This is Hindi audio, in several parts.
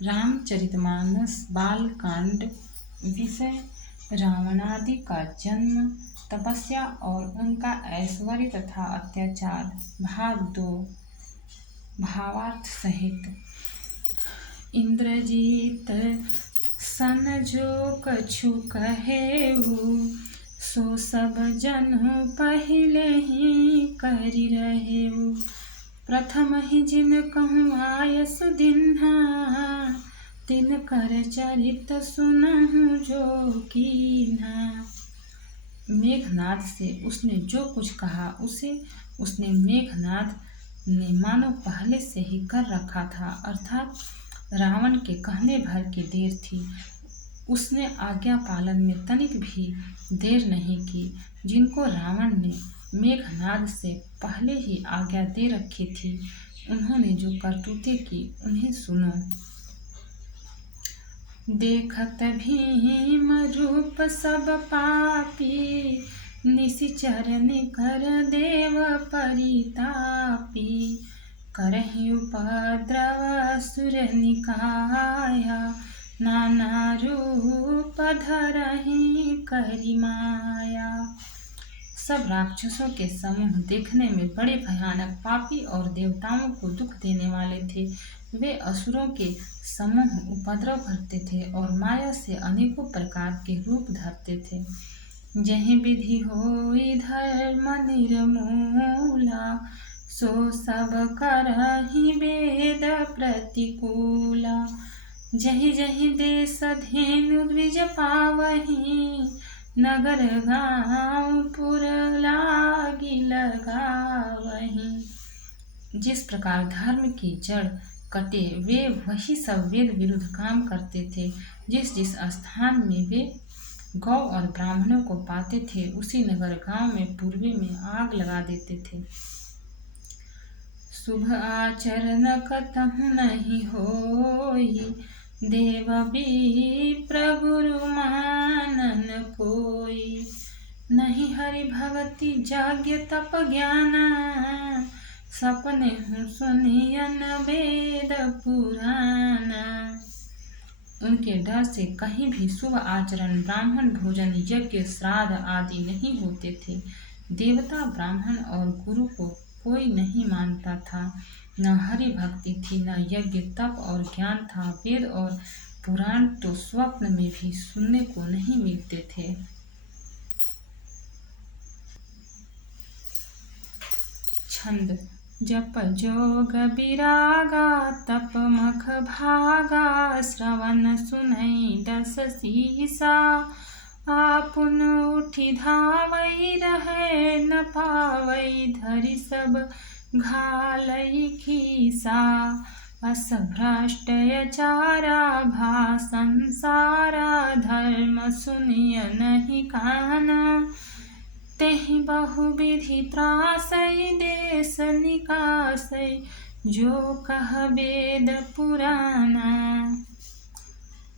रामचरितमानस बालकांड। विषय रावणादि का जन्म, तपस्या और उनका ऐश्वर्य तथा अत्याचार। भाग 2। भावार्थ सहित। इंद्रजीत सन जो कछु कहेऊ, सो सब जनु पहिले ही करि रहेऊ। प्रथम ही जिन कहूँ आयस दिन्हा, तिन कर चरित सुनहु जो कीन्हा। मेघनाद से उसने जो कुछ कहा उसे उसने मेघनाद ने मानो पहले से ही कर रखा था, अर्थात रावण के कहने भर की देर थी। उसने आज्ञा पालन में तनिक भी देर नहीं की। जिनको रावण ने मेघनाद से पहले ही आज्ञा दे रखी थी, उन्होंने जो करतूतें की उन्हें सुनो। देखत भीम रूप सब पापी, निशिचर निकर देव परितापी। करहि उपद्रव असुर निकाया, नाना रूप धरहि करि माया। सब राक्षसों के समूह देखने में बड़े भयानक, पापी और देवताओं को दुख देने वाले थे। वे असुरों के समूह उपद्रव करते थे और माया से अनेकों प्रकार के रूप धरते थे। जहि विधि होई धर्म निर्मूला, सो सब करहि वेद प्रतिकूला। जहि जहि देश धेनु द्विज पावहीं, नगर गाँव पुर लागी लगावहीं। जिस प्रकार धर्म की जड़ कटे, वे वही सब वेद विरुद्ध काम करते थे। जिस जिस स्थान में वे गौ और ब्राह्मणों को पाते थे, उसी नगर गांव में पूर्वे में आग लगा देते थे। शुभ आचरण कतहु नहीं होई, देव विप्र गुरु मानन कोई। नहीं हरि भगति यज्ञ तप ज्ञाना, सपने हूँ सुनियन वेद पुराना। उनके डर से कहीं भी शुभ आचरण, ब्राह्मण भोजन, यज्ञ, श्राद्ध आदि नहीं होते थे। देवता, ब्राह्मण और गुरु को कोई नहीं मानता था। न हरि भक्ति थी, न यज्ञ, तप और ज्ञान था। वेद और पुराण तो स्वप्न में भी सुनने को नहीं मिलते थे। छंद। जप जोग विरागा, तप मख भागा। श्रवण सुनई दस सीसा, आपुन उठी धावई रहे न पावई। धरि सब घालई खीसा, अस भ्रष्ट अचारा भा संसारा। धर्म सुनिय नहीं काना, तेहि बहुविधि त्रासई। देश निकासई, जो कह वेद पुराना।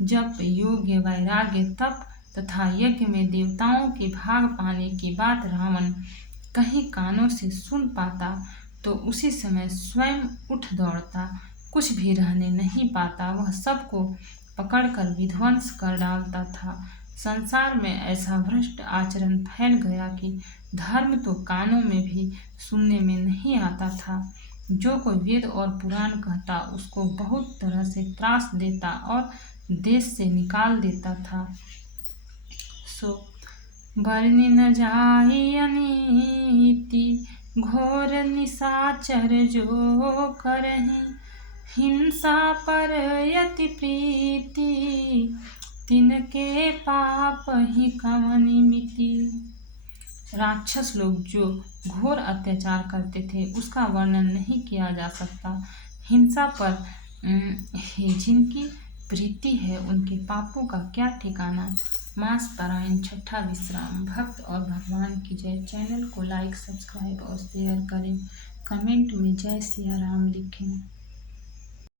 जप, योग्य, वैराग्य, तप तथा यज्ञ में देवताओं के भाग पाने की बात रावण कहीं कानों से सुन पाता तो उसी समय स्वयं उठ दौड़ता, कुछ भी रहने नहीं पाता। वह सबको पकड़कर विध्वंस कर डालता था। संसार में ऐसा भ्रष्ट आचरण फैल गया कि धर्म तो कानों में भी सुनने में नहीं आता था। जो कोई वेद और पुराण कहता, उसको बहुत तरह से त्रास देता और देश से निकाल देता था। सो वर्णि न जाई अनीति, घोर निशाचर जो करहीं। हिंसा पर यति प्रीति, तिनके पाप ही कवनि मिति। राक्षस लोग जो घोर अत्याचार करते थे, उसका वर्णन नहीं किया जा सकता। हिंसा पर जिनकी प्रीति है, उनके पापों का क्या ठिकाना। मास पारायण, छठा विश्राम। भक्त और भगवान की जय। चैनल को लाइक, सब्सक्राइब और शेयर करें। कमेंट में जय सिया राम लिखें।